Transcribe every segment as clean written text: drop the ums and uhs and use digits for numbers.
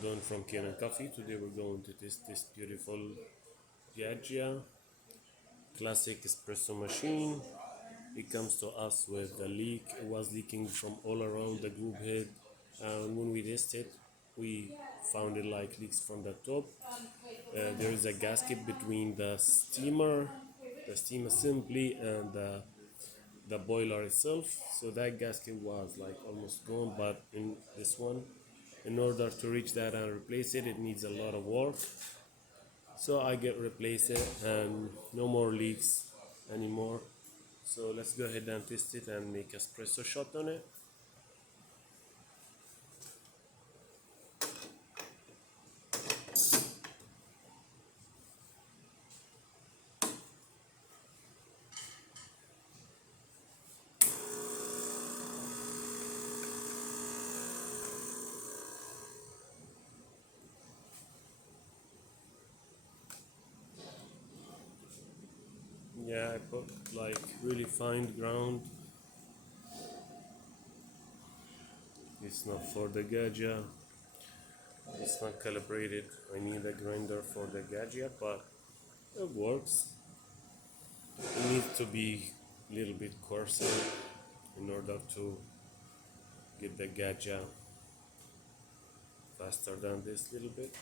Don from Kieran Coffee. Today we're going to test this beautiful Gaggia Classic espresso machine. It comes to us with a leak. It was leaking from all around the group head, and when we tested, we found it like leaks from the top. There is a gasket between the steam assembly, and the boiler itself. So that gasket was like almost gone, but in this one, in order to reach that and replace it, it needs a lot of work. So I get replace it and no more leaks anymore. So let's go ahead and test it and make espresso shot on it. Yeah, I put like really fine ground. It's not for the Gaggia. It's not calibrated. I need a grinder for the Gaggia, but it works. It needs to be a little bit coarser in order to get the Gaggia faster than this little bit.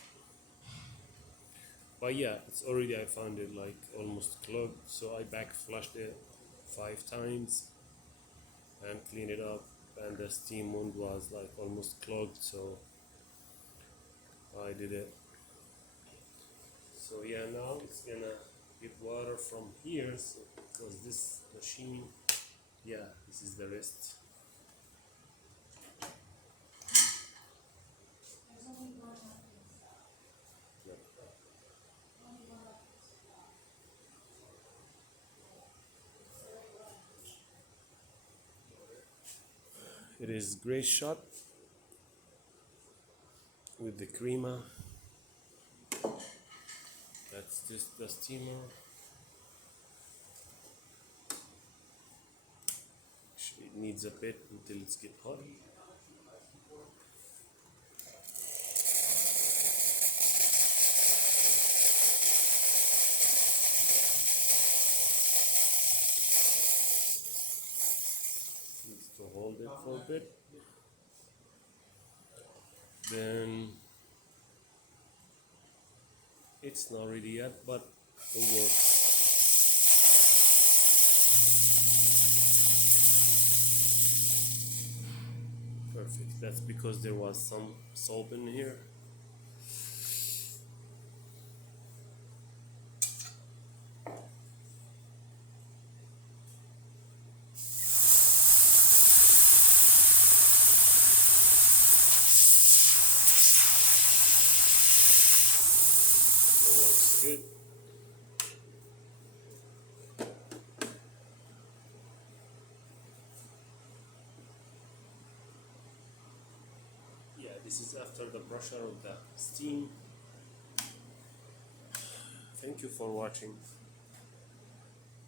But yeah, it's already, I found it like almost clogged, so I back flushed it 5 times and cleaned it up, and the steam wound was like almost clogged, so I did it. So yeah, now it's gonna get water from here, so because this machine, yeah, this is the rest. It is gray shot with the crema. That's just the steamer. Actually, it needs a bit until it's get hot. Needs to hold it for a bit. Then it's not ready yet, but it works. Perfect. That's because there was some soap in here. It works good. Yeah, this is after the pressure of the steam. Thank you for watching.